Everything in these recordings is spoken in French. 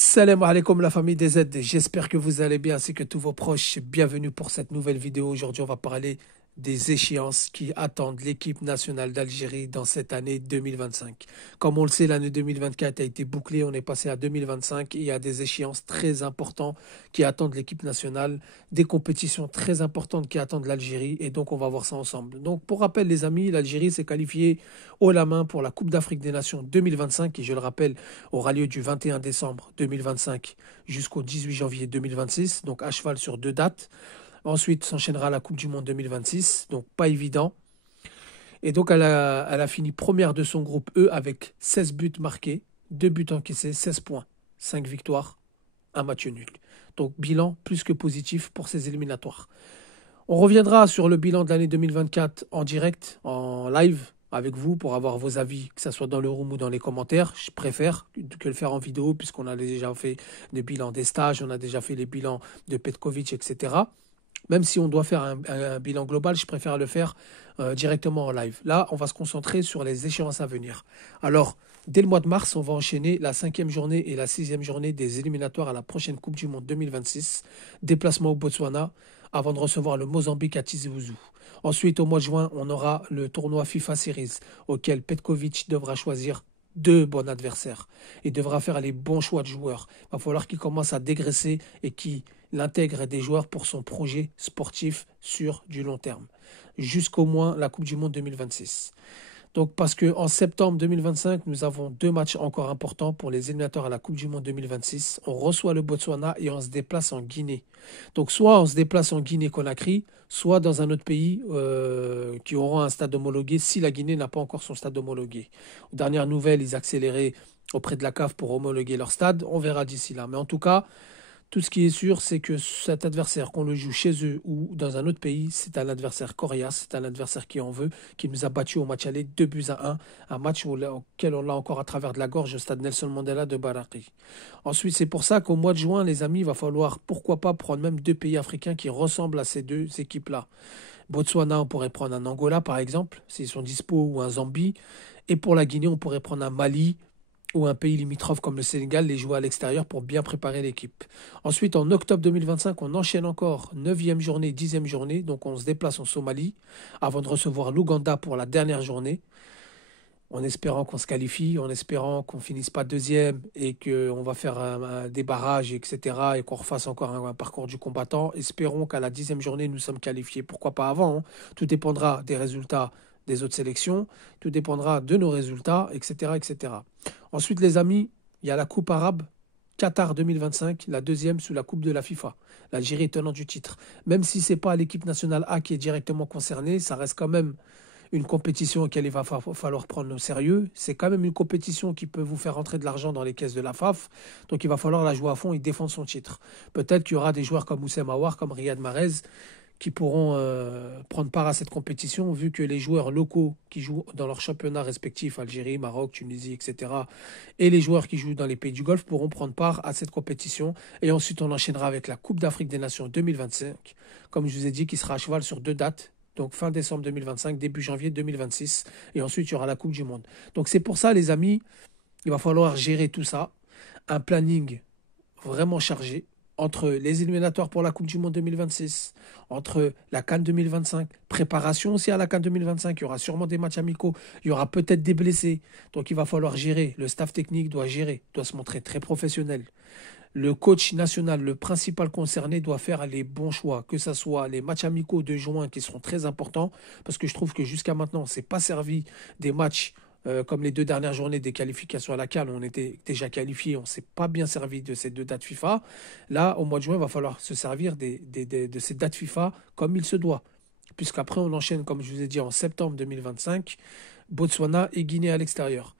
Salam alaikum la famille des Z, j'espère que vous allez bien ainsi que tous vos proches. Bienvenue pour cette nouvelle vidéo. Aujourd'hui, on va parler des échéances qui attendent l'équipe nationale d'Algérie dans cette année 2025. Comme on le sait, l'année 2024 a été bouclée, on est passé à 2025 et il y a des échéances très importantes qui attendent l'équipe nationale, des compétitions très importantes qui attendent l'Algérie et donc on va voir ça ensemble. Donc pour rappel les amis, l'Algérie s'est qualifiée haut la main pour la Coupe d'Afrique des Nations 2025 qui, je le rappelle, aura lieu du 21 décembre 2025 jusqu'au 18 janvier 2026, donc à cheval sur deux dates. Ensuite s'enchaînera la Coupe du Monde 2026, donc pas évident. Et donc elle a fini première de son groupe E avec 16 buts marqués, 2 buts encaissés, 16 points, 5 victoires, un match nul. Donc bilan plus que positif pour ces éliminatoires. On reviendra sur le bilan de l'année 2024 en direct, en live, avec vous pour avoir vos avis, que ce soit dans le room ou dans les commentaires. Je préfère que le faire en vidéo puisqu'on a déjà fait des bilans des stages, on a déjà fait les bilans de Petkovic, etc. Même si on doit faire un bilan global, je préfère le faire directement en live. Là, on va se concentrer sur les échéances à venir. Alors, dès le mois de mars, on va enchaîner la 5e journée et la 6e journée des éliminatoires à la prochaine Coupe du Monde 2026. Déplacement au Botswana avant de recevoir le Mozambique à Tizi Ouzou. Ensuite, au mois de juin, on aura le tournoi FIFA Series auquel Petkovic devra choisir deux bons adversaires et devra faire les bons choix de joueurs. Il va falloir qu'il commence à dégraisser et qu'il intègre des joueurs pour son projet sportif sur du long terme, jusqu'au moins la Coupe du Monde 2026. Donc parce qu'en septembre 2025, nous avons deux matchs encore importants pour les éliminatoires à la Coupe du Monde 2026. On reçoit le Botswana et on se déplace en Guinée. Donc soit on se déplace en Guinée-Conakry, soit dans un autre pays qui aura un stade homologué si la Guinée n'a pas encore son stade homologué. Aux dernières nouvelles, ils accéléraient auprès de la CAF pour homologuer leur stade. On verra d'ici là. Mais en tout cas, tout ce qui est sûr, c'est que cet adversaire, qu'on le joue chez eux ou dans un autre pays, c'est un adversaire coriace, c'est un adversaire qui en veut, qui nous a battus au match aller 2 buts à 1, un match auquel on l'a encore à travers de la gorge au stade Nelson Mandela de Baraki. Ensuite, c'est pour ça qu'au mois de juin, les amis, il va falloir, pourquoi pas, prendre même deux pays africains qui ressemblent à ces deux équipes-là. Botswana, on pourrait prendre un Angola, par exemple, s'ils sont dispo, ou un Zambie. Et pour la Guinée, on pourrait prendre un Mali, ou un pays limitrophe comme le Sénégal, les jouer à l'extérieur pour bien préparer l'équipe. Ensuite, en octobre 2025, on enchaîne encore 9e journée, 10e journée, donc on se déplace en Somalie avant de recevoir l'Ouganda pour la dernière journée, en espérant qu'on se qualifie, en espérant qu'on finisse pas deuxième et qu'on va faire des barrages, etc. et qu'on refasse encore un parcours du combattant. Espérons qu'à la 10e journée, nous sommes qualifiés. Pourquoi pas avant, hein. Tout dépendra des résultats des autres sélections, tout dépendra de nos résultats, etc., etc. Ensuite, les amis, il y a la Coupe arabe, Qatar 2025, la deuxième sous la Coupe de la FIFA. L'Algérie est tenant du titre. Même si ce n'est pas l'équipe nationale A qui est directement concernée, ça reste quand même une compétition auquel il va falloir prendre au sérieux. C'est quand même une compétition qui peut vous faire rentrer de l'argent dans les caisses de la FAF. Donc il va falloir la jouer à fond et défendre son titre. Peut-être qu'il y aura des joueurs comme Oussem Aouar, comme Riyad Mahrez, qui pourront prendre part à cette compétition, vu que les joueurs locaux qui jouent dans leurs championnats respectifs, Algérie, Maroc, Tunisie, etc., et les joueurs qui jouent dans les pays du Golfe pourront prendre part à cette compétition. Et ensuite, on enchaînera avec la Coupe d'Afrique des Nations 2025, comme je vous ai dit, qui sera à cheval sur deux dates. Donc fin décembre 2025, début janvier 2026. Et ensuite, il y aura la Coupe du Monde. Donc c'est pour ça, les amis, il va falloir gérer tout ça. Un planning vraiment chargé entre les éliminatoires pour la Coupe du Monde 2026, entre la CAN 2025, préparation aussi à la CAN 2025, il y aura sûrement des matchs amicaux, il y aura peut-être des blessés, donc il va falloir gérer, le staff technique doit gérer, doit se montrer très professionnel. Le coach national, le principal concerné, doit faire les bons choix, que ce soit les matchs amicaux de juin qui seront très importants, parce que je trouve que jusqu'à maintenant, on ne s'est pas servi des matchs comme les deux dernières journées des qualifications à la CAN, on était déjà qualifiés, on ne s'est pas bien servi de ces deux dates FIFA. Là, au mois de juin, il va falloir se servir de ces dates FIFA comme il se doit. Puisqu'après, on enchaîne, comme je vous ai dit, en septembre 2025, Botswana et Guinée à l'extérieur.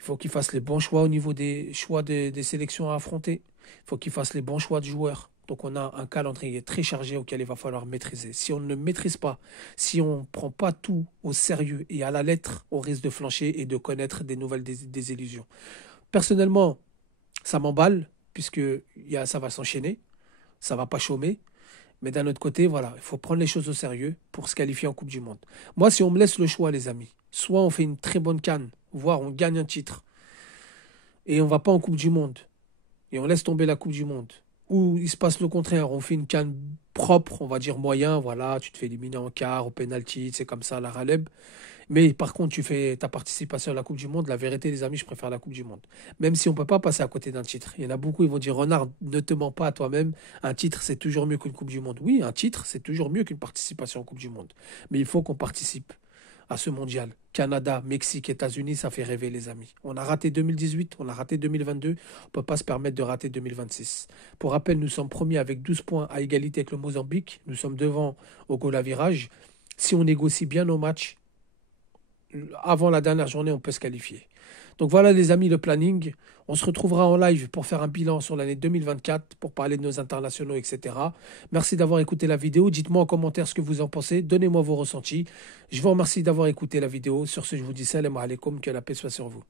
Il faut qu'ils fassent les bons choix au niveau des choix des sélections à affronter. Il faut qu'ils fassent les bons choix de joueurs. Donc on a un calendrier très chargé auquel il va falloir maîtriser. Si on ne maîtrise pas, si on ne prend pas tout au sérieux et à la lettre, on risque de flancher et de connaître des nouvelles désillusions. Personnellement, ça m'emballe, puisque ça va s'enchaîner, ça ne va pas chômer. Mais d'un autre côté, voilà, il faut prendre les choses au sérieux pour se qualifier en Coupe du Monde. Moi, si on me laisse le choix, les amis, soit on fait une très bonne CAN, voire on gagne un titre, et on ne va pas en Coupe du Monde, et on laisse tomber la Coupe du Monde, ou il se passe le contraire, on fait une CAN propre, on va dire moyen, voilà, tu te fais éliminer en quart, au penalty, c'est comme ça, la ralèbe. Mais par contre, tu fais ta participation à la Coupe du Monde. La vérité, les amis, je préfère la Coupe du Monde. Même si on ne peut pas passer à côté d'un titre. Il y en a beaucoup, ils vont dire, Renard, ne te mens pas à toi-même. Un titre, c'est toujours mieux qu'une Coupe du Monde. Oui, un titre, c'est toujours mieux qu'une participation en Coupe du Monde. Mais il faut qu'on participe à ce mondial. Canada, Mexique, États-Unis, ça fait rêver, les amis. On a raté 2018, on a raté 2022. On ne peut pas se permettre de rater 2026. Pour rappel, nous sommes premiers avec 12 points à égalité avec le Mozambique. Nous sommes devant au goal à virage. Si on négocie bien nos matchs, avant la dernière journée, on peut se qualifier. Donc voilà les amis, le planning. On se retrouvera en live pour faire un bilan sur l'année 2024, pour parler de nos internationaux, etc. Merci d'avoir écouté la vidéo. Dites-moi en commentaire ce que vous en pensez. Donnez-moi vos ressentis. Je vous remercie d'avoir écouté la vidéo. Sur ce, je vous dis salam alaikum, que la paix soit sur vous.